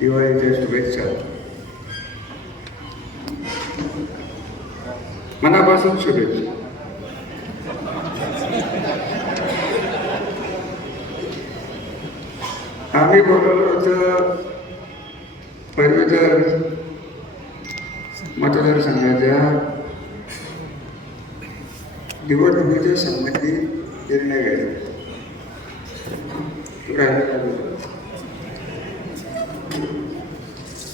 दिवाळीच्या शुभेच्छा. मनापासून शुभेच्छा. आम्ही बोलवलं होतं पदवीधर मतदारसंघाच्या निवडणुकीच्या संबंधित निर्णय घ्यायचा.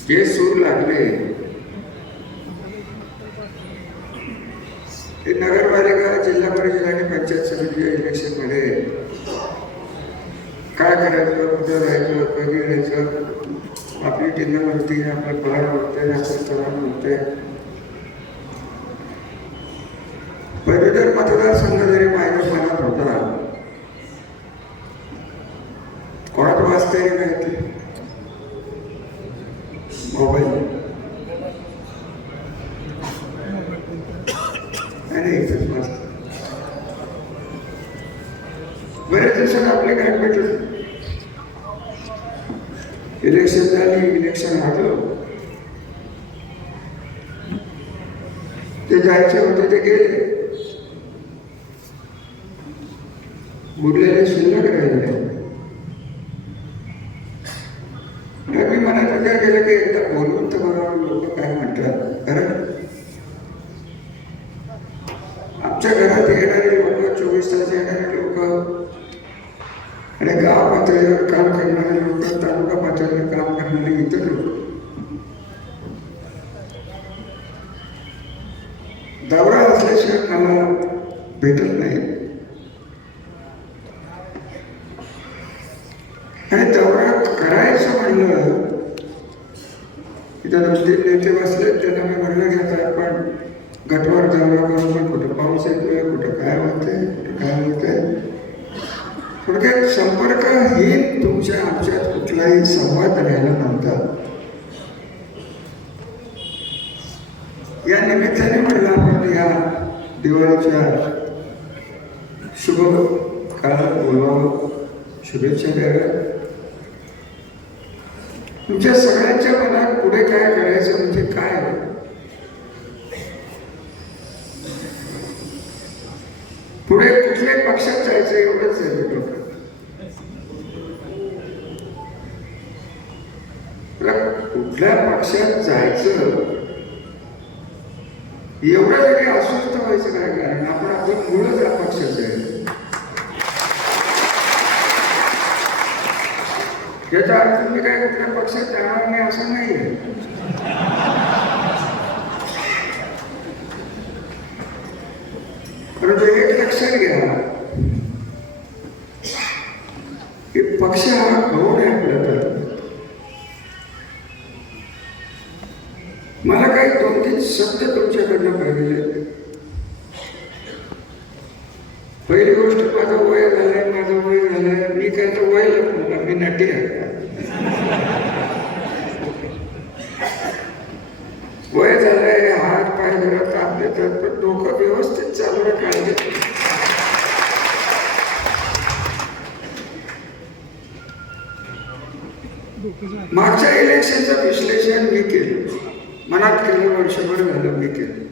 जे सूर लागले ते नगरपालिका, जिल्हा परिषद आणि पंचायत समितीच्या इलेक्शनमध्ये काय करायचं, कुठं राहायचं, कधी राहायचं, आपली टिंगल होती, आपलं पगार होते, आपलं चलन होते. पदवीधर मतदारसंघ जरी माझ्या मनात होता, कोणात वाचता येईल माहिती? मोबाईल आणि एकच वाचत. बऱ्याच दिवसात आपले गाठ भेटलं. इलेक्शन झाली, इलेक्शन हरलो, ते जायचे होते ते गेले, उरलेले शिल्लक राहिले. मी मनात विचार केला की एकदा बोलून तर बघा लोक काय म्हणतात. कारण आमच्या घरात येणारे लोक, 24 तास येणारे लोक आणि गाव पातळीवर काम करणारे लोक, तालुका पातळीवर काम करणारे इतर लोक, दौरा असल्याशिवाय मला भेटत नाही. आणि दौरा करायचं म्हणलं इथं 2-3 नेते बसले, त्यांना मी म्हणलं घेतात पण गटवर दौरा करून पण कुठं पाऊस येतोय, कुठं काय होतंय, कुठं काय होतंय. थोडक्यात संपर्कहीन तुमच्या आमच्यात कुठलाही संवाद राहायला नव्हता. या निमित्ताने म्हणलं आपण या दिवाळीच्या शुभ काळात बोलवावं, शुभेच्छा द्याव्या. तुमच्या सगळ्यांच्या मनात पुढे काय करायचं म्हणजे काय, पुढे कुठल्या पक्षात जायचं एवढंच आहे. कुठल्या पक्षात जायचं एवढं जरी अस्वस्थ व्हायचं काय कारण? आपण आपलं मूळच या पक्षाचं आहे. याचा अर्थ मी काय कुठल्या पक्षात जाणार नाही असं नाहीये. परंतु एक लक्षात घ्या की पक्ष हा गौण आहे आपल्याला. मला काही 2-3 शब्द तुमच्याकडनं पाहिजे. पहिली गोष्ट, माझं वय झालंय, मी काय तर वय लागलं, मी नटी आहे. वय झालंय, हात पाय जरा ताप देतात, पण डोकं व्यवस्थित चालू काळजी. मागच्या इलेक्शनचं विश्लेषण मी केलं, मनात केलं, वर्षभर झालं मी केलं.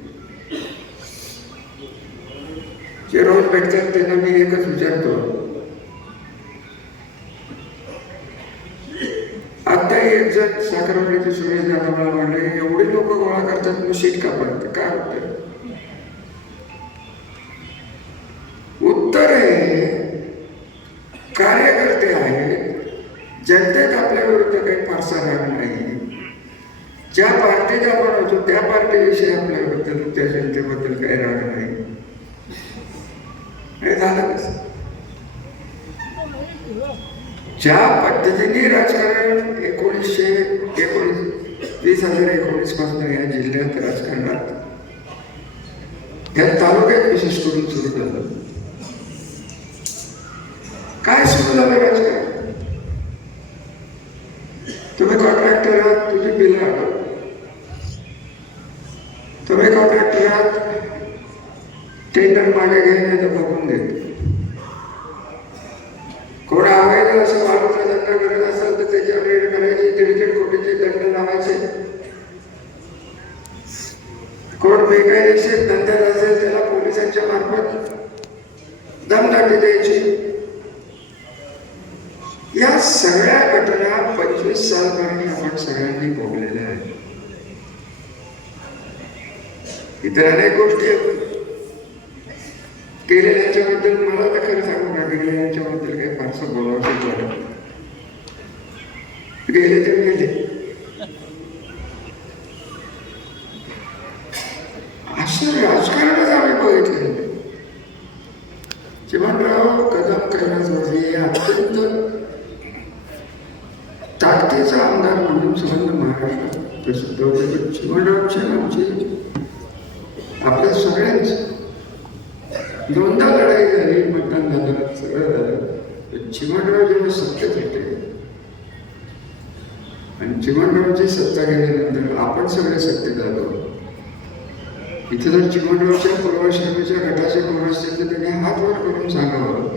जे रोज भेटतात त्यांना मी एकच विचारतो, आता एक जण साखरवाडीची सुरेश दादा म्हणले एवढे लोक गोळा करतात, मग सीट का पडते, काय होतं? उत्तर आहे, कार्यकर्ते आहेत, जनतेत आपल्या विरुद्ध काही फारसा राग नाही. ज्या पार्टीत आपण होतो त्या पार्टीविषयी आपल्याबद्दल, त्या जनतेबद्दल काही राग नाही. हे झालं कसं? ज्या पद्धतीने राजकारण 2019 पासून या जिल्ह्यात राजकारणात, त्या तालुक्यात विशेष करून सुरू झालं. काय सुरू झालं राजकारण? तुम्ही कॉन्ट्रॅक्टर आहात, तुझी बिलं आहात. तुम्ही कॉन्ट्रॅक्टर आहात, टेंडर मागे घेण्याचं बघून देत. कोण अवैध असं वाढवण्याचा धंदा करत असेल तर त्याच्यावर रेड करायची, 1.5 कोटीची बेहिशेब धंद्यात असेल त्याला पोलिसांच्या मार्फत दमदाटी द्यायची. या सगळ्या घटना 25 सालपर्यंत आपण सगळ्यांनी भोगलेल्या आहेत. इतर अनेक गोष्टी केलेल्याच्याबद्दल मला तर खरं सांगू का, गेलेल्याच्याबद्दल काही फारसं बोलावंच वाटत. गेले तर गेले. असं राजकारणच आम्ही बघितलं. चिमणराव कदम कैलासवासी हे अत्यंत ताकदीचा आमदार म्हणून संबंध महाराष्ट्रात प्रसिद्ध होते. चिमणरावची आमची आपल्या सगळ्यांची 2दा लढाई झाली, मतदान झालं, सगळं झालं. चिमणराव जेव्हा सत्तेत होते आणि चिमणरावची सत्ता गेल्यानंतर आपण सगळे सत्तेत आलो. इथे जर चिमणरावच्या पूर्वाश्रमीच्या गटाचे कोण असतील तर त्यांनी हात वर करून सांगावं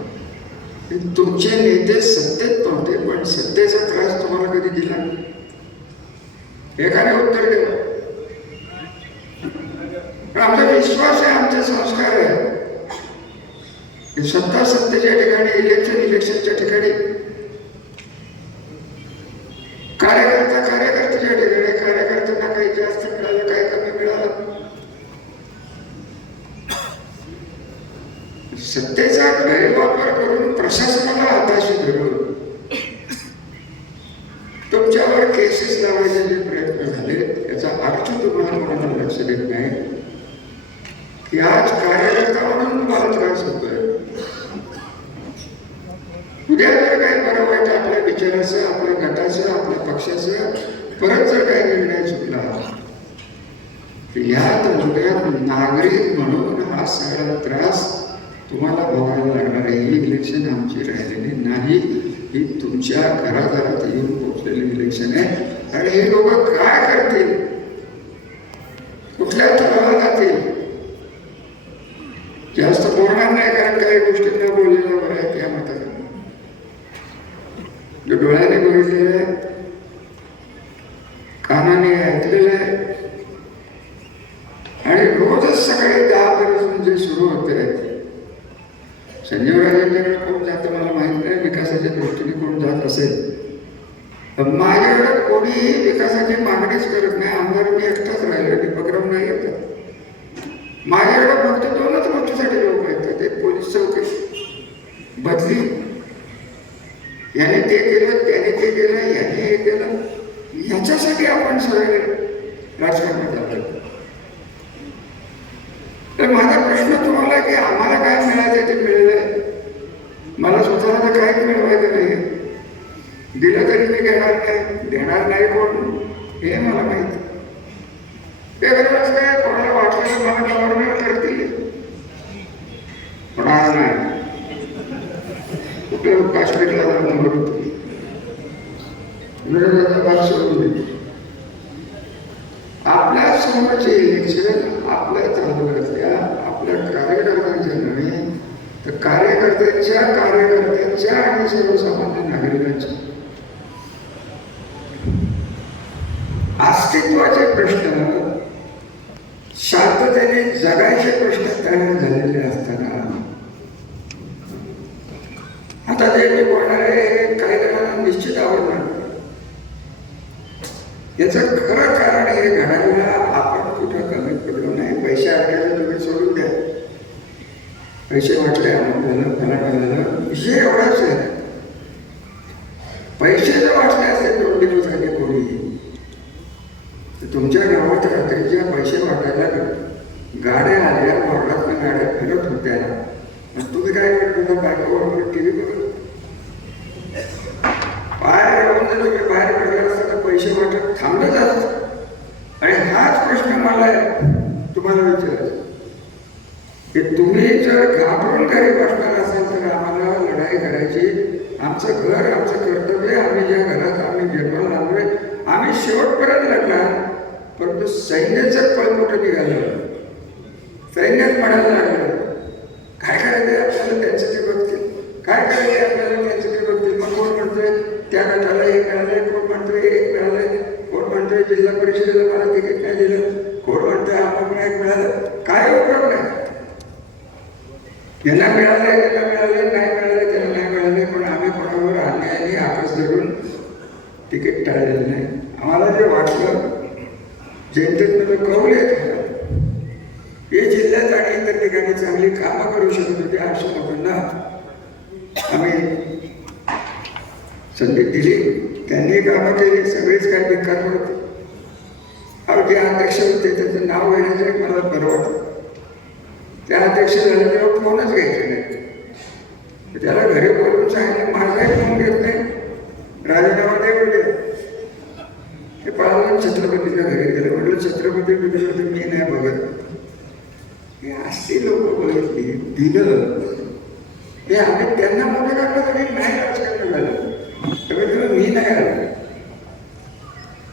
की तुमचे नेते सत्तेत नव्हते पण सत्तेचा त्रास तुम्हाला कधी दिला. एकाने उत्तर द्यावं. पण आमचा विश्वास आहे, आमचे संस्कार आहे की सत्ता सत्तेच्या ठिकाणी, इलेक्शनच्या ठिकाणी, कार्यकर्त्याच्या ठिकाणी कार्यकर्त्यांना काही जास्त मिळालं, काही कमी मिळालं. सत्तेचा गैरवापर करून प्रशासनाला हाताशी धरून तुमच्यावर केसेस लावायचे जे प्रयत्न झाले याचा अर्थ तुम्हाला कोणाला लक्ष देत नाही की आज कार्यकर्ता म्हणून तुम्हाला त्रास होतोय. उद्या जर काही बरं वाईट आपल्या विचाराचं, आपल्या गटाचं, आपल्या पक्षाचं परत जर काही निर्णय चुकला या तालुक्यात नागरिक म्हणून हा सगळा त्रास तुम्हाला भोगायला लागणार आहे. ही इलेक्शन आमची राहिलेली नाही, ही तुमच्या घराघरात येऊन पोहोचलेली इलेक्शन आहे. आणि हे लोक काय करतील, कुठल्या तलावात जातील, जास्त बोलणार नाही कारण काही गोष्टींना बोललेलं बरं आहे. त्या मताला जो डोळ्याने बघितलेलं आहे, कानाने ऐकलेलं आहे आणि रोजच सकाळी 10 पासून जे सुरू होते. संजीव राजेंच्याकडे कोण जातं मला माहित नाही, विकासाच्या दृष्टीने कोण जात असेल. माझ्याकडे कोणीही विकासाची मागणीच करत नाही. आमदार मी एकटाच राहिलो, दीपकराव नाही येतात. माझ्याकडे फक्त 2च गोष्टीसाठी लोक येतात. एक पोलीस चौकी बदली, याने ते केलं, त्याने ते केलं, याने हे केलं. ह्याच्यासाठी आपण सगळे राजकारणात आलो. तर माझा प्रश्न तुम्हाला की आम्हाला काय मिळालं ते मिळलंय, मला स्वतःला तर काहीच मिळवायचं नाही. दिलं तरी मी घेणार नाही, देणार नाही कोण हे मला माहिती. ते गरज काय कोणाला वाटलेलं मला गव्हर्नमेंट करतील, कोणाला नाही. कुठे काश्मीरला जाऊन भरतो विरोधाचा भाग सोडून देतो. आपल्या समोरचे इलेक्शन आपल्या तालुक्यातल्या आपल्या कार्यकर्त्यांच्या नव्हे तर कार्यकर्त्यांच्या आणि सर्वसामान्य नागरिकांच्या अस्तित्वाचे प्रश्न, शांततेने जगायचे प्रश्न तयार झालेले असताना आता जे मी बोलणार आहे काही जणांना निश्चित आवडणार. याचं खरं कारण हे घडायला आपण कुठं कमी पडलो नाही. पैसे आठवले तुम्ही सोडून द्या, पैसे वाटले आम्हाला झालं, विषय एवढाच आहे. पैसे जर वाटले असेल 2 दिवस आधी कोणी तर तुमच्या गावात रात्रीच्या पैसे वाटायला गाड्या आल्या, वार्डातल्या गाड्या फिरत होत्या. तुम्ही काय करता, बायकोवर TV बघत बाहेर राहून जर तुम्ही बाहेर पडला असता तर पैसे वाटत थांबलं जात. आणि हाच प्रश्न मला तुम्हाला विचारायचा की तुम्ही जर घाबरून घरी बसणार असाल तर आम्हाला लढाई करायची. आमचं घर, आमचं कर्तव्य, आम्ही ज्या घरात आम्ही जन्माला आलोय आम्ही शेवटपर्यंत लढणार. परंतु सैन्याचं पळकुटं निघालं, सैन्यात म्हणायला लागलं काय करायचं आपल्याला, त्यांचं ते बघतील, काय करायचं आपल्याला त्यांचं ते बघतील. मग कोण म्हणतोय त्या गटाला एक मिळालंय, कोण म्हणतोय एक मिळालंय, कोण म्हणतोय जिल्हा परिषदेला मला तिकीट नाही दिलं, कोण म्हणतोय आम्हाला एक मिळालं. काय उपयोग नाही. यांना मिळालंय त्यांना मिळालं, नाही मिळालं त्यांना नाही मिळाले. पण आम्ही कोणावर अन्यायाने आकाश धरून तिकीट टाळलेलं नाही. आम्हाला जे वाटलं जनतेत कौल येत हे जिल्ह्यात आणि इतर ठिकाणी चांगली कामं करू शकत होते अशा लोकांना आम्ही संधी दिली. त्यांनी कामं केली. सगळेच काही बेकार होते. जे अध्यक्ष होते त्याचं नाव घेण्याचं मला बरं वाटतं. त्या अध्यक्ष झाले तेव्हा फोनच घ्यायचे नाही. त्याला घरी बोलून सांगितलं माझाही फोन घेत नाही, राजीनामा नाही बोलले. ते पाहिलं छत्रपतीच्या घरी गेले. म्हटलं छत्रपती बिघडलं मी नाही बघत. हे अशी लोक बघितली दिलं हे आम्ही त्यांना मोठं काढलं तरी नाही राजकारण झालं. त्यामुळे मी नाही आलो.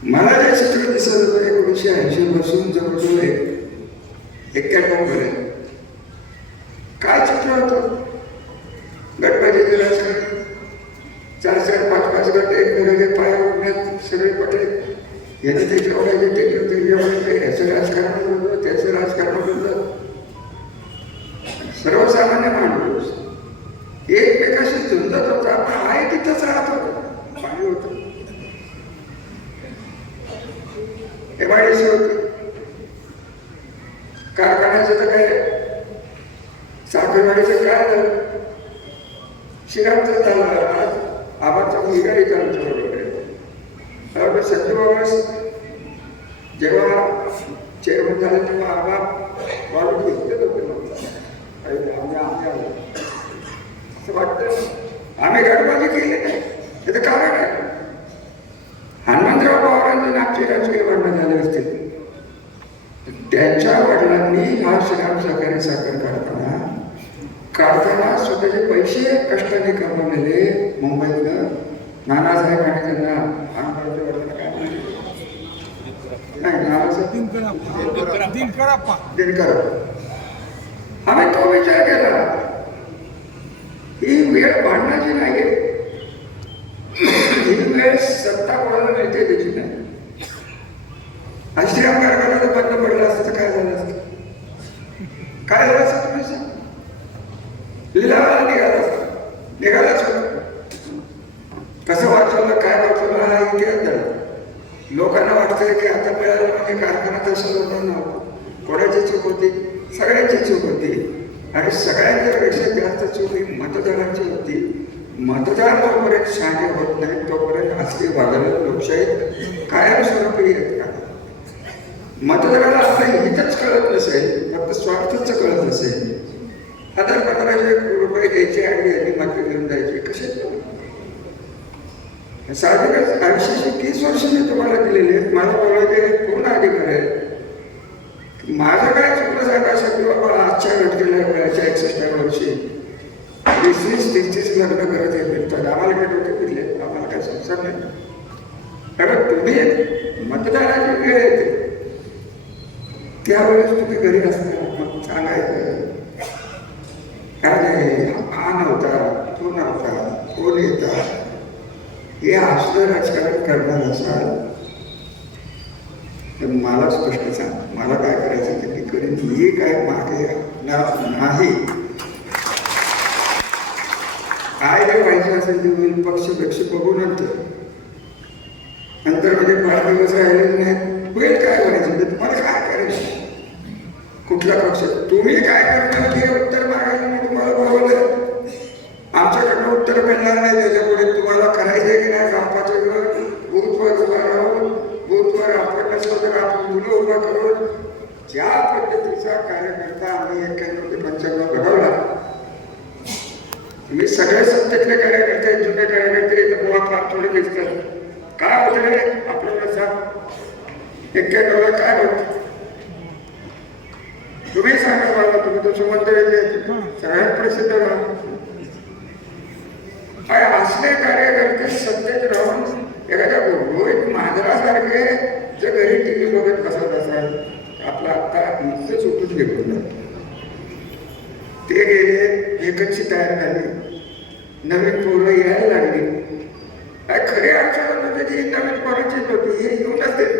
मला जे चित्र दिसत होतं 1980 पासून जवळजवळ 91 पर्यंत काय चित्र होतं. गटबाजीचे राजकारण, 4-4, 5-5 गट एकमेकांचे पाय ओढण्यात सगळे पटेल. याने ते जेवढायचे ते जेवढायचे. याचं राजकारण होतं, त्याचं राजकारण होतं. सर्वसामान्य माणूस एकमेकाशी झुंजत होता. पण आहे तिथंच राहत होतं. पाणी होतं. MIDC होती. कारखान्याचं तर काय साखरवाडीचं काय झालं. श्रीरामचं झालं. आज आबाचा मुलगा इथं आमच्याबरोबर आहे. संजू बाबा जेव्हा चेअरमन झाले तेव्हा आबा वाढून घेतलेच होते. आम्ही आलो असं वाटतं. आम्ही गटबाजी केली नाही. त्याचं कारण आहे हनुमंतराव पवारांनी आमची राजकीय भांडणं झाले असतील. त्यांच्या वडिलांनी हा श्रीराम सहकारी साखर काढताना स्वतःचे पैसे कष्टाने कमवलेले मुंबईतनं नानासाहेब आणि त्यांना आमदारांच्या वडिलांना काय म्हणले नाही नानासाहेब दिनकर. आम्ही तो विचार केला ही वेळ भांडणाची नाही. ही वेळ सत्ता कोणाला मिळते त्याची नाही. श्रीराम कारखान्याचं बंद पडलं असतं तर काय झालं असतं. काय झालं असतं तुम्ही सांग. लिलावाला निघाला असता. निघालाच होता. कसं वाचवलं काय वाचवलं हा इतिहास झाला. लोकांना वाटतंय की आता मिळालं म्हणजे कारखाना तसं होणार नव्हतं. कोणाची चूक होती. सगळ्यांची चूक होती. आणि सगळ्यांच्यापेक्षा जास्त चूक ही मतदारांची होती. मतदार जोपर्यंत शहाणे होत नाही तोपर्यंत असली वागायला लोकशाही कायमस्वरूपी येत नाही. मतदाराला आपलं हितच कळत नसेल, फक्त स्वार्थच कळत नसेल. 1000-1500 रुपये द्यायचे आणि यांनी मत घेऊन जायचे कसे. साहजिकच 80-30 वर्ष मी तुम्हाला दिलेले आहेत. मला बोलायचे पूर्ण अधिकार आहे. माझं काय चुकलं सांगायचं की बाबा आजच्या घटनेला वयाच्या 61 वर्षी 20-30 लग्न करत येतात. आम्हाला काय डोके फिरले. आम्हाला काय संसार नाही. कारण तुम्ही मतदाराची वेळ येते त्यावेळेस तुम्ही घरी असता मग सांगायचं काय हा नव्हता तो नव्हता कोण येता. हे असलं राजकारण करणार असाल तर मला स्पष्ट सांग मला काय करायचं ते मी करीन. मी काय मागे नाही. काय जे व्हायचं असेल ते होईल. पक्ष बघू नंतर म्हणजे 5 दिवस राहिलेच नाहीत. होईल काय व्हायचं ते तुम्हाला काय करायचं. कुठला पक्ष तुम्ही काय करणार हे उत्तर मागायला मी तुम्हाला बोलवलं. आमच्याकडनं उत्तर मिळणार नाही. त्याच्यापुढे तुम्हाला करायचे की नाही. कापाचं घर बूथवर उभा राहून बूथवर आपण नसतो तर आपण मुलं उभा करून ज्या पद्धतीचा कार्यकर्ता आम्ही 91-95 घडवला. तुम्ही सगळे सत्तेतले कार्यकर्ते जुने कार्यकर्ते इथं मुळात फार थोडे दिसतात. काय होतं रे आपल्याला सांग 91 काय होतं तुम्ही सांगा मला. तुम्ही तो सुमंत्र सगळ्यात प्रसिद्ध राहा. असले कार्यकर्ते सत्तेत राहून एखाद्या रोहित मांजरासारखे जे घरी टीव्ही बघत बसत असाल आपला आता नुसतेच उठून घेऊन ते गेले. एकची तयार झाली. नवीन पोरं यायला लागली. खरी अडचण म्हणजे ती नवीन पोरांचीच होती. हे येऊनच देत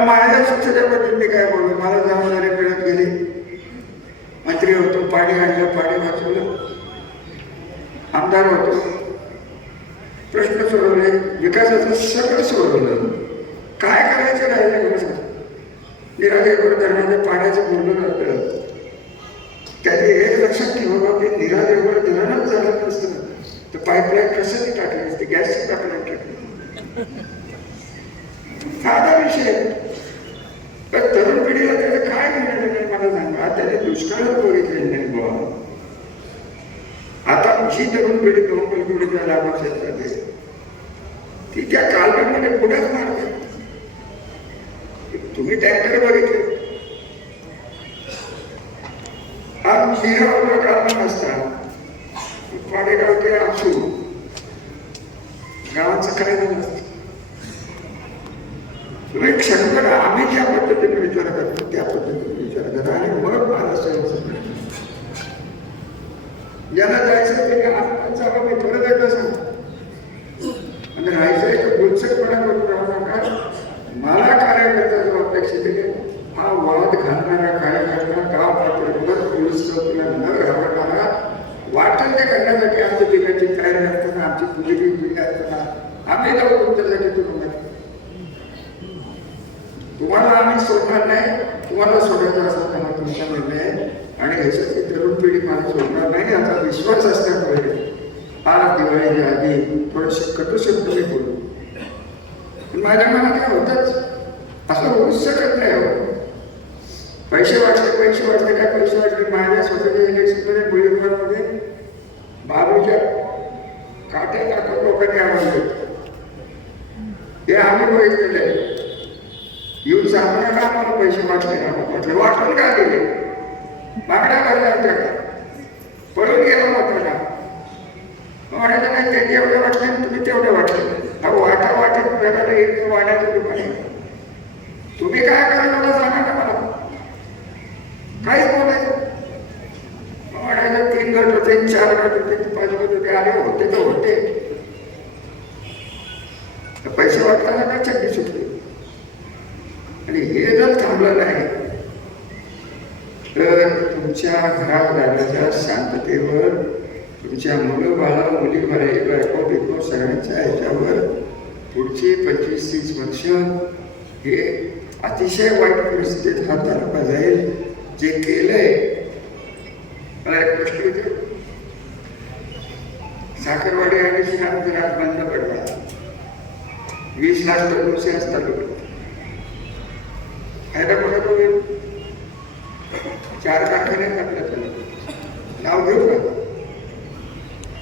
माझ्या सुचल्या पद्धतीने काय बोलू, मला जबाबदारी मिळत गेली, मंत्री होतो, पाणी आणलं, पाणी वाचवलं, आमदार होतो, प्रश्न सोडवले, विकासाचं सगळं सोडवलं. काय करायचं राहिलं विकासाचं? निरादेगड धरणाचं पाण्याचं बोललं जातं, त्याचे एक लक्षात ठेवा की निरादेगड धरणच झालं नसतं तर पाईपलाईन कसं टाकली असते, गॅसची पाईपलाईन टाकली. साधा विषय. पण तरुण पिढीला त्याचं काय घेणं नाही मला सांगा. त्याने दुष्काळच बघितलेलं नाही बुवा. आता जी तरुण पिढी पिढीच्या लाभा क्षेत्रात आहे ती त्या कालव्यामध्ये पुढेच मारते. तुम्ही टँकर बघितले, आज शिरावरला कालवा असता पाडेगाव ते असू गावाचं काय नसतं. तुम्ही क्षणभर आम्ही ज्या पद्धतीने विचार करतो त्या पद्धतीने विचार करा आणि मग महाराष्ट्राचं ज्याला जायचं ते आत्ताचा मी थोडं एकदा सांगतो आणि राहायचं एक गुलसटपणा करून राहू नका. मला कार्यकर्ता जो अपेक्षित आहे हा वाद घालणारा कार्यकर्ता गाव पातळीवर पोलीस चौकीला न घाबरणारा, वाटेल ते करण्यासाठी आमच्या पिकाची तयारी असताना, आमची पुढची पिढी असताना आम्ही जाऊ तुमच्यासाठी तुरुंगात. तुम्हाला आम्ही सोडणार नाही, तुम्हाला सोडायचं असं त्यांना तुमचा निर्णय आहे आणि ह्याच्याची तरुण पिढी मला सोडणार नाही याचा विश्वास असल्यामुळे आज दिवाळीच्या आधी थोडेसे कटू शब्द मी बोलू. माझ्या मनात काय होतच असं होऊच शकत नाही. हो पैसे वाटले काय पैसे वाटले. माझ्या स्वतःच्या इलेक्शनमध्ये बुळीमध्ये बाबूच्या काट्या टाकून लोकांनी आवडले ते आम्ही बघितलेले. येऊन सांगण्याला आम्हाला पैसे वाटले वाटून का दिले, मागण्या भरल्या होत्या का, पळून गेला होता का, म्हणायचं नाही त्यांनी एवढे वाटले तुम्ही तेवढे वाटले. अहो वाटा वाटेत प्रकारे एक वाड्याचं दुकान आहे. तुम्ही काय करा मला सांगा ना, मला काहीच बोलायचं. म्हणायचं 3 गट होते, 4 गट होते, 5 गट होते, आले होते तर होते. पैसे वाटताना काय चड्डी सुटली. आणि हे जर थांबलं नाही तर तुमच्या घराघराच्या शांततेवर, तुमच्या मुलं बाळा मुली बायको बिको सगळ्यांच्या ह्याच्यावर पुढची 25-30 वर्ष हे अतिशय वाईट परिस्थितीत हा तालुका जाईल. जे केलंय, मला एक प्रश्न येतो, साखरवाडी आणि शिरांचा राज बंद पडला, 20 लाख तरुणसे असतात. फायदा कोणाचा होईल? 4 कारखाने आपल्या नाव घेऊ का?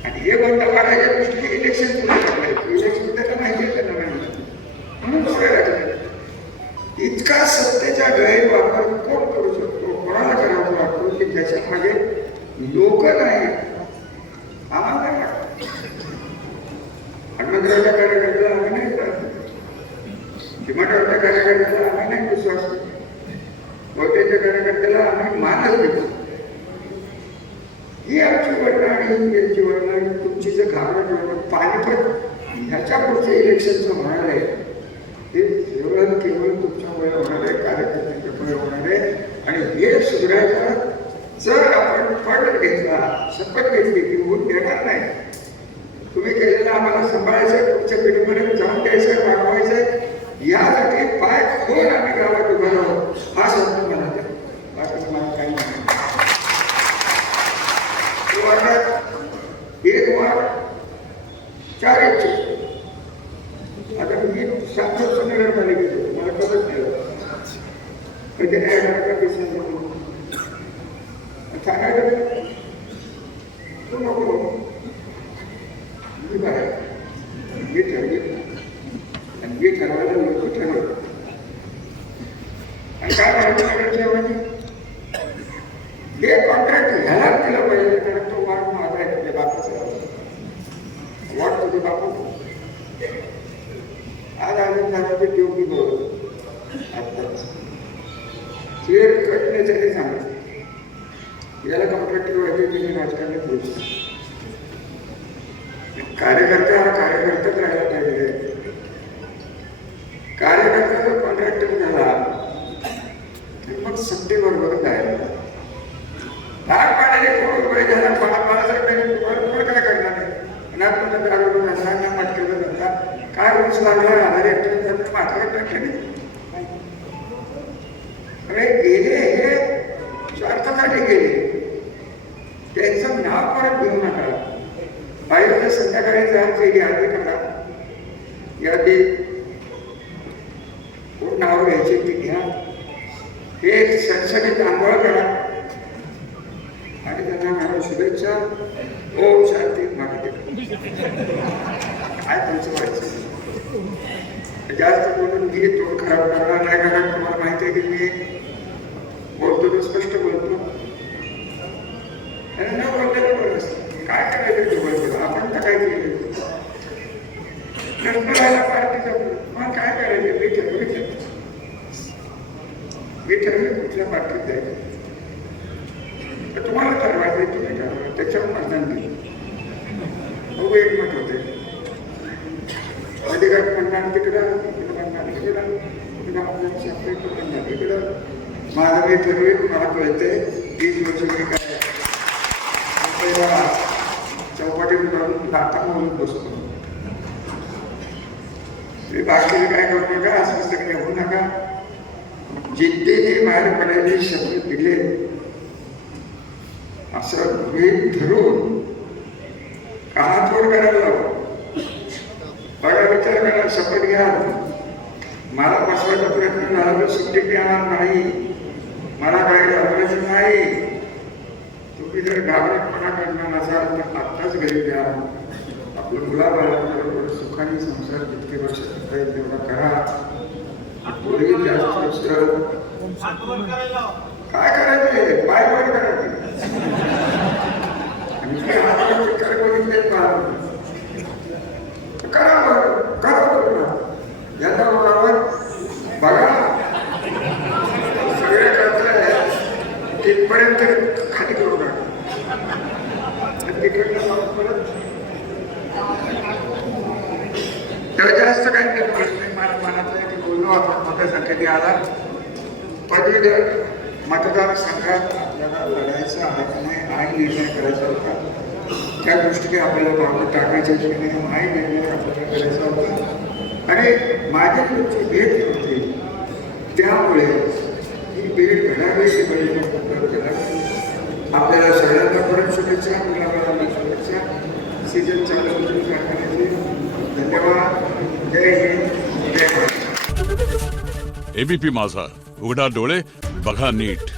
आणि हे बंद करायच्या दृष्टीने इलेक्शन पुढे टाकलाय. इलेक्शन त्याला माहिती आहे त्यांना म्हणून पुढे टाकलं. इतका सत्तेचा गैरवापर कोण करू शकतो, कोणाला करावा लागतो की त्याच्या मागे लोक नाही, आम्हाला नाही वाटत. अण्णाद्रवच्या कार्यकर्त्याला आम्ही नाही करत, चिमाटावरच्या कार्यकर्त्याला आम्ही नाही विश्वास, बहुतेकच्या कार्यकर्त्याला आम्ही मानच देतो. ही आमची वर्ण आणि यांची वर्ण आणि तुमची जे घाबरट पानिपत ह्याच्या पुढचं इलेक्शनचं होणार आहे ते केवळ तुमच्यामुळे होणार आहे, कार्यकर्त्यांच्यामुळे होणार आहे. आणि हे सुधारायचं जर आपण फंड घेतला, शपथ घेतली की होऊन देणार नाही. तुम्ही केलेलं आम्हाला सांभाळायचं, तुमच्या पिढीपर्यंत जाऊन द्यायचं, वाढवायचं, यासाठी पाय खोल आम्ही गावात उभा राहू हा शब्द मला द्या. बाकी मला काही नाही. एक वाट 4 इच्छे. आता मी सांगतो नगरपालिकेत मला कळत नाही पण ते काय सांगायचं तू नको मी काय मी ठरविलं आणि मी ठरवायला लोक ठरवलं. आणि काय माहिती नगरसेवकांनी हे कॉन्ट्रॅक्ट ह्याला दिलं पाहिजे कारण तो वाढ माझा आहे, तुझ्या बापाचा वाढ तुझे बापू. आज अजून सांगायचे योग्य बरोबर आत्ताच क्लिअर कटण्यासाठी सांगायचं याला कॉन्ट्रॅक्टर व्हायचे तुम्ही राजकारणात बोलू. कार्यकर्ता हा कार्यकर्ताच राहायला पाहिजे. कार्यकर्ता जर कॉन्ट्रॅक्टर झाला माणूस लागला 1000 हेक्टर माझ्याकडे टाकले अरे गेले हे स्वार्थासाठी गेले, त्यांचं नाव परत घेऊ नका. बाहेर संध्याकाळी जायची यादी करा, यादी कोण नाव घ्यायची ती घ्या, हे सणसणीत आंघोळ करा आणि त्यांना मला शुभेच्छा, ओम शांती मागते. काय त्यांचं व्हायचं जास्त बोलून घे, तोंड खराब करणार नाही. कारण तुम्हाला माहिती आहे की मी बोलतो तो स्पष्ट बोलतो आणि न बोललेलं बरं असतं. काय करायचं ते बोलतो, आपण तर काय केलं नंतर पार्टीचा मग काय करायचं मी ठरवलं कुठल्या पार्टीत जायचं तर तुम्हाला ठरवायचं, तुम्ही ठरवा, त्याच्यावर मतदान दिलं. बघू एक मत होते अधिकार म्हणणार तिकडं, इकडं म्हणणार इकडं, इकडं आपल्याला सेपरेट म्हणणार इकडं. माझं मी ठरवेल, मला कळतंय 20 वर्ष मी काय चौपाटीत जाऊन लाथा म्हणून बसतो. मी बाकीचं काय करू नका, असं सगळे होऊ नका. जिद्दीने बाहेर पडायचे शब्द दिले असं मी ठरवून कानातोड करायला लावतो. बघा विचार करा, शपथ घ्या, मला बसवायचा प्रयत्न झाला तर सुट्टी मिळणार नाही, मला काही घाबरायचं नाही. तुम्ही जर घाबरटपणा करणार नसाल तर आत्ताच घरी द्या. आपलं मुलाबाळांबरोबर सुखाने संसार जितके वर्ष करता येईल तेवढा करा. पूर्वी जास्त काय करायचं, पाय वर करायचे याचा बरोबर बघा सगळ्या करता तिथपर्यंत खाली करू नका. तिकडनं परत तर जास्त काही नाही. मला मनात आहे की बोललो आपण मतदारसंघासाठी आला. पदवीधर मतदारसंघात आपल्याला लढायचं आहे की नाही, आई निर्णय करायचा होता. त्या दृष्टीने आपल्याला पावलं टाकायचं की नाही, आई निर्णय आपल्याला करायचा होता. आणि माझ्या तुमची भेट होती, त्यामुळे ही भेट घडावी आपल्याला सगळ्यांना परत शुभेच्छा, मुलाबाळांना शुभेच्छा. सीजन चालू होऊन कारखान्याची. धन्यवाद. जय हिंद, जय महाराष्ट्र. एबीपी माझा, उघडा डोळे बघा नीट.